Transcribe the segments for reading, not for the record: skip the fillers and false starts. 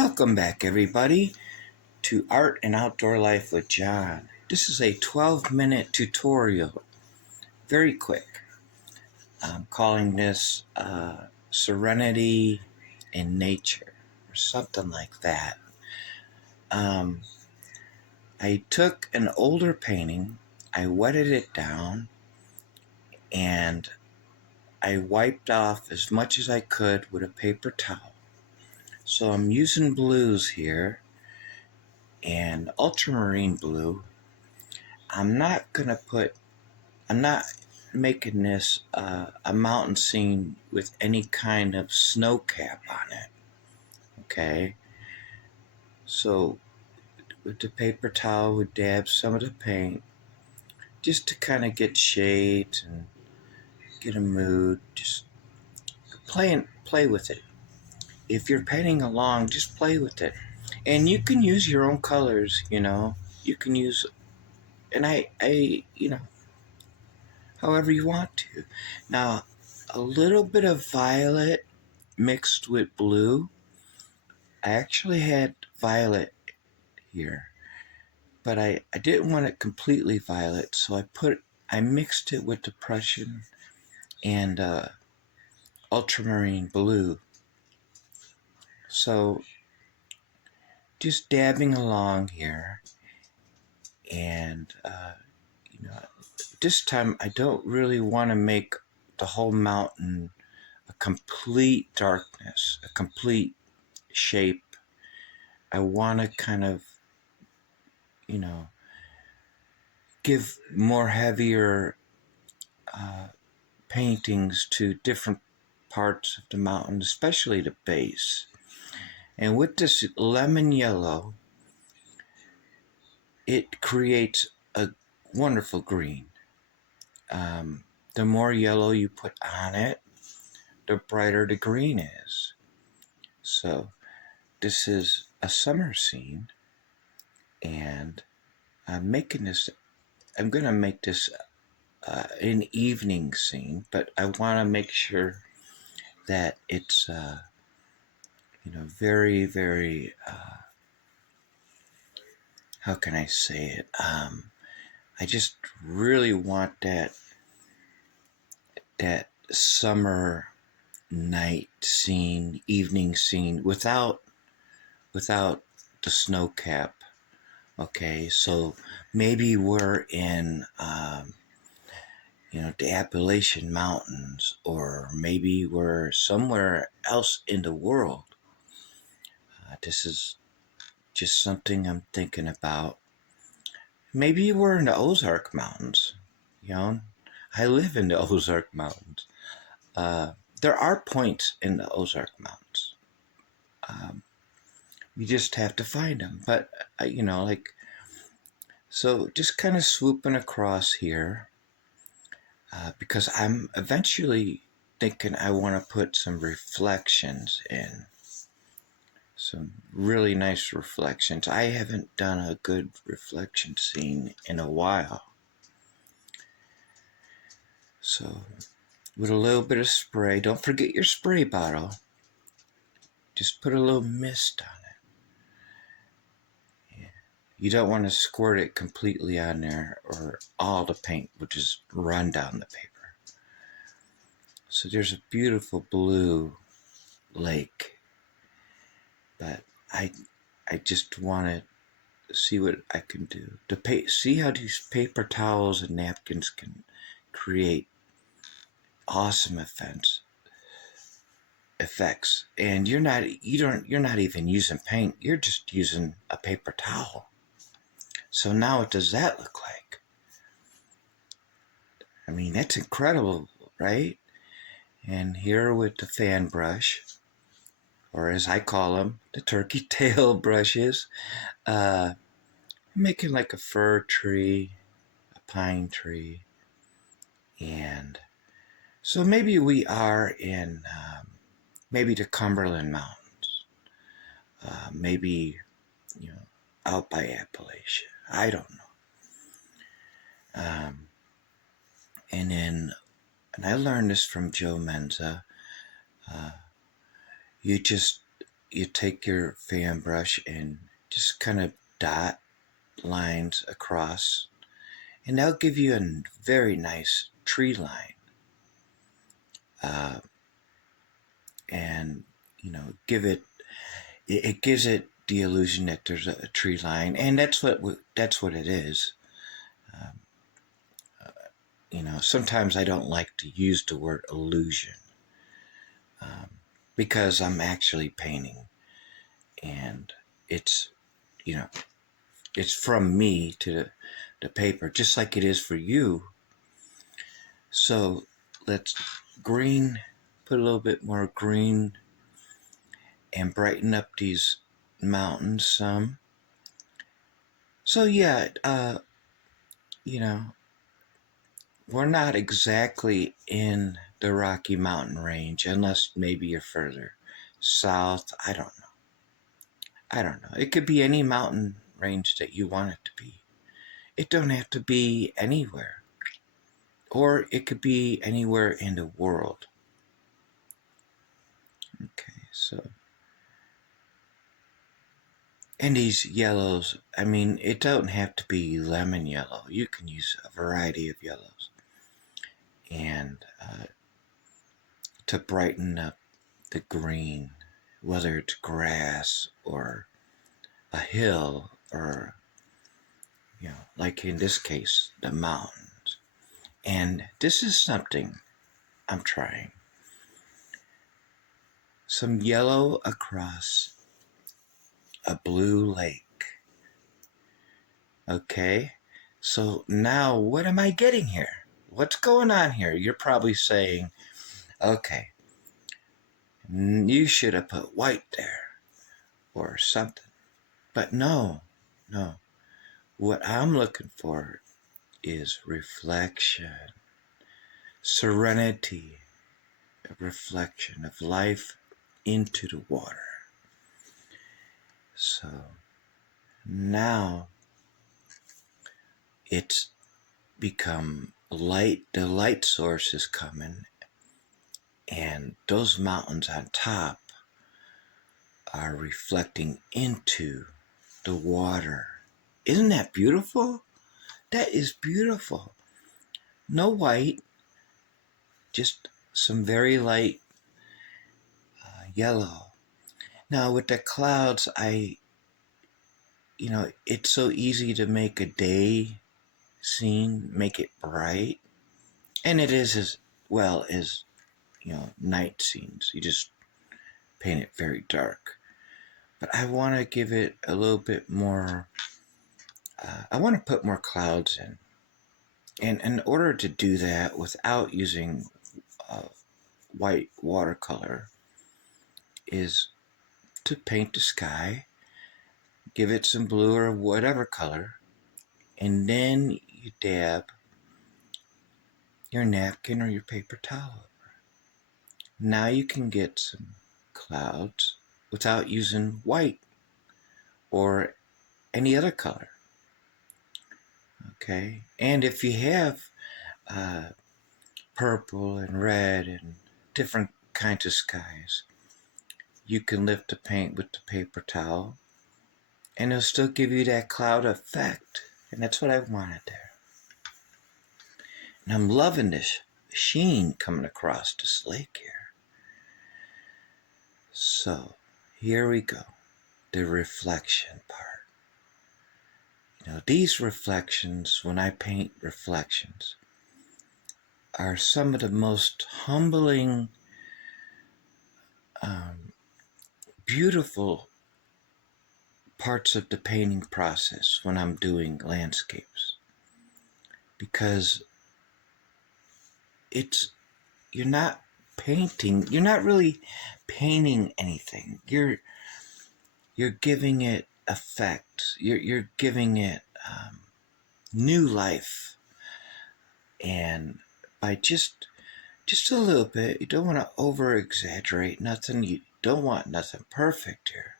Welcome back, everybody, to Art and Outdoor Life with John. This is a 12-minute tutorial, very quick. I'm calling this Serenity in Nature, or something like that. I took an older painting, I wetted it down, and I wiped off as much as I could with a paper towel. So I'm using blues here, and ultramarine blue. I'm not making this a mountain scene with any kind of snow cap on it. Okay, so with the paper towel, we dab some of the paint just to kind of get shades and get a mood. Just play with it. If you're painting along, just play with it, and you can use your own colors. You can use, and however you want to. Now, a little bit of violet mixed with blue. I actually had violet here, but I didn't want it completely violet, so I mixed it with the Prussian and ultramarine blue. So just dabbing along here, and this time I don't really want to make the whole mountain a complete darkness, a complete shape. I want to kind of, give more heavier paintings to different parts of the mountain, especially the base. And with this lemon yellow, it creates a wonderful green. The more yellow you put on it, the brighter the green is. So this is a summer scene, and I'm going to make this an evening scene, but I want to make sure that it's, very, very, how can I say it? I just really want that summer night scene, evening scene, without the snow cap. Okay, so maybe we're in, the Appalachian Mountains, or maybe we're somewhere else in the world. This is just something I'm thinking about. Maybe we're in the Ozark Mountains. I live in the Ozark Mountains. There are points in the Ozark Mountains. You just have to find them. But, so just kind of swooping across here, because I'm eventually thinking I want to put some reflections in. Some really nice reflections. I haven't done a good reflection scene in a while. So with a little bit of spray, don't forget your spray bottle. Just put a little mist on it. Yeah. You don't want to squirt it completely on there, or all the paint will just run down the paper. So there's a beautiful blue lake, but I just want to see what I can do. See how these paper towels and napkins can create awesome effects. And you're not even using paint. You're just using a paper towel. So now what does that look like? I mean, that's incredible, right? And here with the fan brush, or as I call them, the turkey tail brushes, making like a fir tree, a pine tree. And so maybe we are in maybe the Cumberland Mountains, maybe out by Appalachia. I don't know. And I learned this from Joe Menza. You just you take your fan brush and just kind of dot lines across, and that'll give you a very nice tree line. Uh, and give it gives it the illusion that there's a tree line, and that's what it is. Um, sometimes I don't like to use the word illusion, um, because I'm actually painting, and it's you know it's from me to the paper, just like it is for you. So let's put a little bit more green and brighten up these mountains some. So yeah, you know, we're not exactly in the Rocky Mountain range, unless maybe you're further south. I don't know. It could be any mountain range that you want it to be. It don't have to be anywhere. Or it could be anywhere in the world. Okay, so. And these yellows, I mean, it don't have to be lemon yellow. You can use a variety of yellows. And to brighten up the green, whether it's grass or a hill or, like in this case, the mountains. And this is something I'm trying. Some yellow across a blue lake. Okay, so now what am I getting here? What's going on here? You're probably saying, okay, you should have put white there or something. But no. What I'm looking for is reflection, serenity, a reflection of life into the water. So now it's become light, the light source is coming, and those mountains on top are reflecting into the water. Isn't that beautiful? That is beautiful. No white, just some very light yellow. Now with the clouds, it's so easy to make a day scene, make it bright. And it is as well as, night scenes. You just paint it very dark. But I want to give it a little bit more, I want to put more clouds in. And in order to do that without using white watercolor is to paint the sky, give it some blue or whatever color, and then you dab your napkin or your paper towel. Now you can get some clouds without using white or any other color. Okay, and if you have purple and red and different kinds of skies, you can lift the paint with the paper towel and it'll still give you that cloud effect. And that's what I wanted there. And I'm loving this sheen coming across this lake here. So here we go, the reflection part. These reflections, when I paint reflections, are some of the most humbling, beautiful parts of the painting process when I'm doing landscapes. Because you're not really painting anything. You're giving it effect. You're giving it new life. And by just a little bit, you don't want to over exaggerate nothing. You don't want nothing perfect here.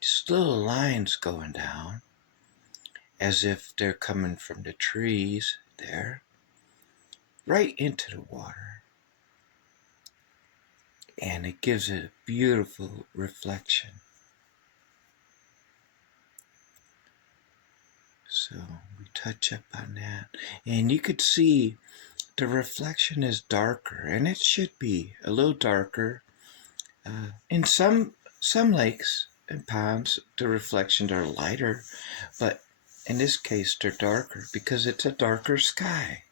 Just little lines going down as if they're coming from the trees there, right into the water. and it gives it a beautiful reflection. So we touch up on that, and you could see the reflection is darker, and it should be a little darker. In some lakes and ponds, the reflections are lighter, but in this case, they're darker because it's a darker sky,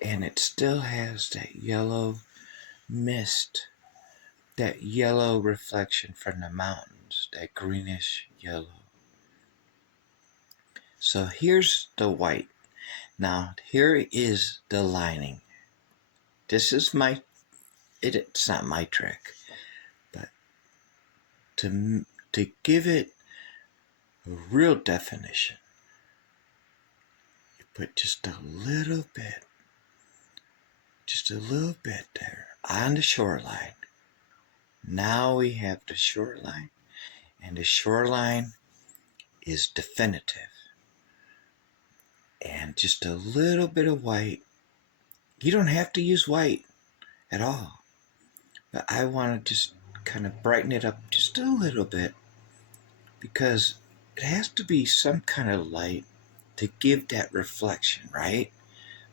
and it still has that yellow mist, that yellow reflection from the mountains, that greenish yellow. So here's the white. Now here is the lining. This is it's not my trick, but to give it a real definition, you put just a little bit there on the shoreline. Now we have the shoreline, and the shoreline is definitive. And just a little bit of white. You don't have to use white at all, but I want to just kind of brighten it up just a little bit, because it has to be some kind of light to give that reflection, right?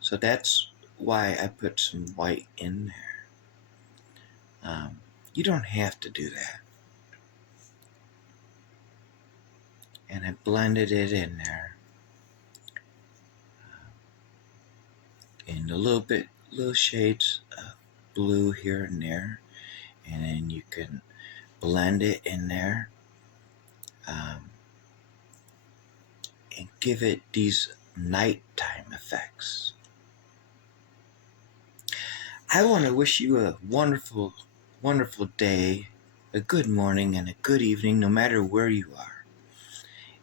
So that's why I put some white in there. You don't have to do that. And I blended it in there. And a little shades of blue here and there. And then you can blend it in there. And give it these nighttime effects. I want to wish you a wonderful, wonderful day, a good morning, and a good evening, no matter where you are.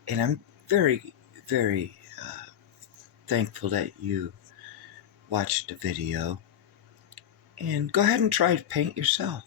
And I'm very, very thankful that you watched the video. And go ahead and try to paint yourself.